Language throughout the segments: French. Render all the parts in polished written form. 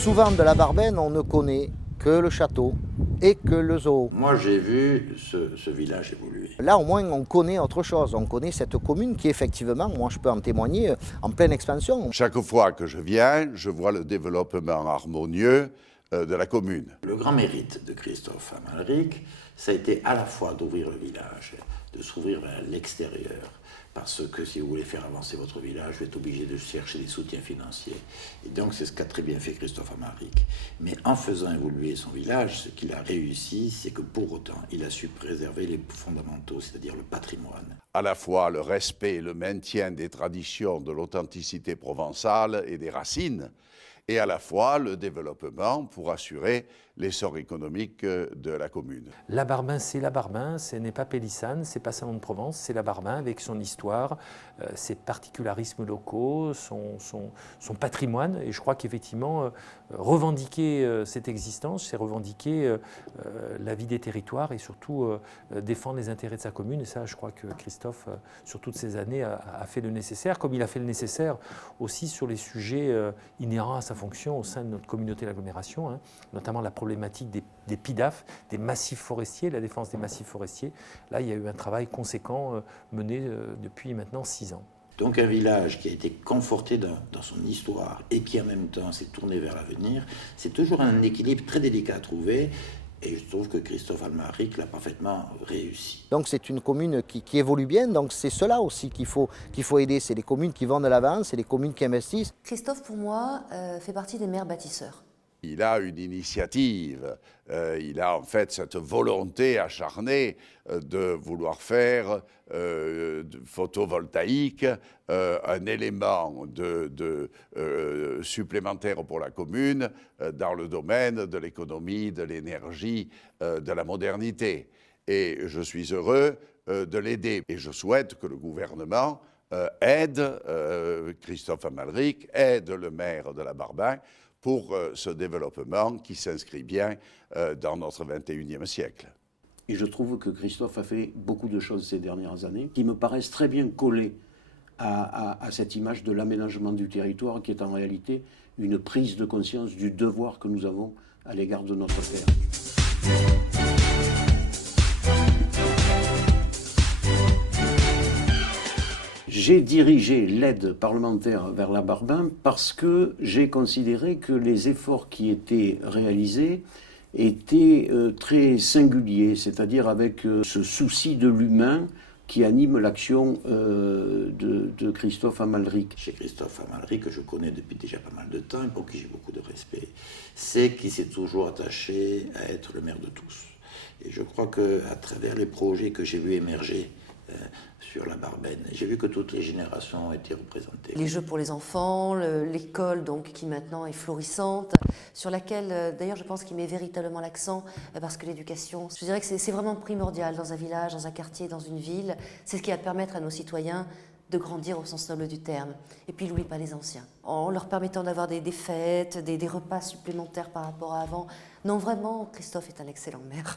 Souvent de la Barbenne, on ne connaît que le château et que le zoo. Moi, j'ai vu ce village évoluer. Là, au moins, on connaît autre chose. On connaît cette commune qui, effectivement, moi, je peux en témoigner, en pleine expansion. Chaque fois que je viens, je vois le développement harmonieux de la commune. Le grand mérite de Christophe Amalric, ça a été à la fois d'ouvrir le village, de s'ouvrir vers l'extérieur, parce que si vous voulez faire avancer votre village, vous êtes obligé de chercher des soutiens financiers. Et donc c'est ce qu'a très bien fait Christophe Amalric. Mais en faisant évoluer son village, ce qu'il a réussi, c'est que pour autant, il a su préserver les fondamentaux, c'est-à-dire le patrimoine. À la fois le respect et le maintien des traditions, de l'authenticité provençale et des racines, et à la fois le développement pour assurer l'essor économique de la commune. La Barbin, c'est la Barbin, ce n'est pas Pélissane, c'est pas Salon de Provence, c'est la Barbin avec son histoire, ses particularismes locaux, son patrimoine. Et je crois qu'effectivement, revendiquer cette existence, c'est revendiquer la vie des territoires et surtout défendre les intérêts de sa commune. Et ça, je crois que Christophe, sur toutes ces années, a fait le nécessaire, comme il a fait le nécessaire aussi sur les sujets inhérents à sa fonction au sein de notre communauté d'agglomération, hein, notamment la problématique des PIDAF, des massifs forestiers, la défense des massifs forestiers. Là, il y a eu un travail conséquent mené depuis maintenant 6 ans. Donc un village qui a été conforté dans son histoire et qui en même temps s'est tourné vers l'avenir, c'est toujours un équilibre très délicat à trouver. Et je trouve que Christophe Amalric l'a parfaitement réussi. Donc c'est une commune qui évolue bien, donc c'est cela aussi qu'il faut aider. C'est les communes qui vont de l'avant, c'est les communes qui investissent. Christophe, pour moi, fait partie des maires bâtisseurs. Il a une initiative, il a en fait cette volonté acharnée de vouloir faire de photovoltaïque un élément supplémentaire pour la commune dans le domaine de l'économie, de l'énergie, de la modernité. Et je suis heureux de l'aider. Et je souhaite que le gouvernement aide Christophe Amalric, aide le maire de la Barbin, pour ce développement qui s'inscrit bien dans notre 21e siècle. Et je trouve que Christophe a fait beaucoup de choses ces dernières années qui me paraissent très bien collées à cette image de l'aménagement du territoire qui est en réalité une prise de conscience du devoir que nous avons à l'égard de notre terre. J'ai dirigé l'aide parlementaire vers la Barbin parce que j'ai considéré que les efforts qui étaient réalisés étaient très singuliers, c'est-à-dire avec ce souci de l'humain qui anime l'action de Christophe Amalric. Chez Christophe Amalric, que je connais depuis déjà pas mal de temps et pour qui j'ai beaucoup de respect, c'est qu'il s'est toujours attaché à être le maire de tous. Et je crois qu'à travers les projets que j'ai vus émerger sur la Barbenne, j'ai vu que toutes les générations ont été représentées. Les jeux pour les enfants, l'école donc qui maintenant est florissante, sur laquelle d'ailleurs je pense qu'il met véritablement l'accent parce que l'éducation, je dirais que c'est vraiment primordial dans un village, dans un quartier, dans une ville. C'est ce qui va permettre à nos citoyens de grandir au sens noble du terme. Et puis il n'oublie pas les anciens. En leur permettant d'avoir des fêtes, des repas supplémentaires par rapport à avant. Non, vraiment, Christophe est un excellent maire.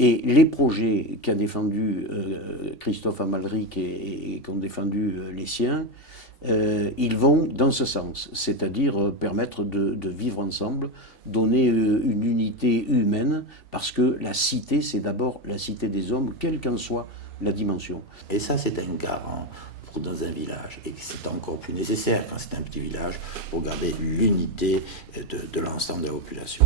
Et les projets qu'a défendu Christophe Amalric et qu'ont défendu les siens, ils vont dans ce sens, c'est-à-dire permettre de vivre ensemble, donner une unité humaine, parce que la cité, c'est d'abord la cité des hommes, quelle qu'en soit la dimension. Et ça, c'est un garant dans un village, et c'est encore plus nécessaire quand c'est un petit village pour garder l'unité de l'ensemble de la population.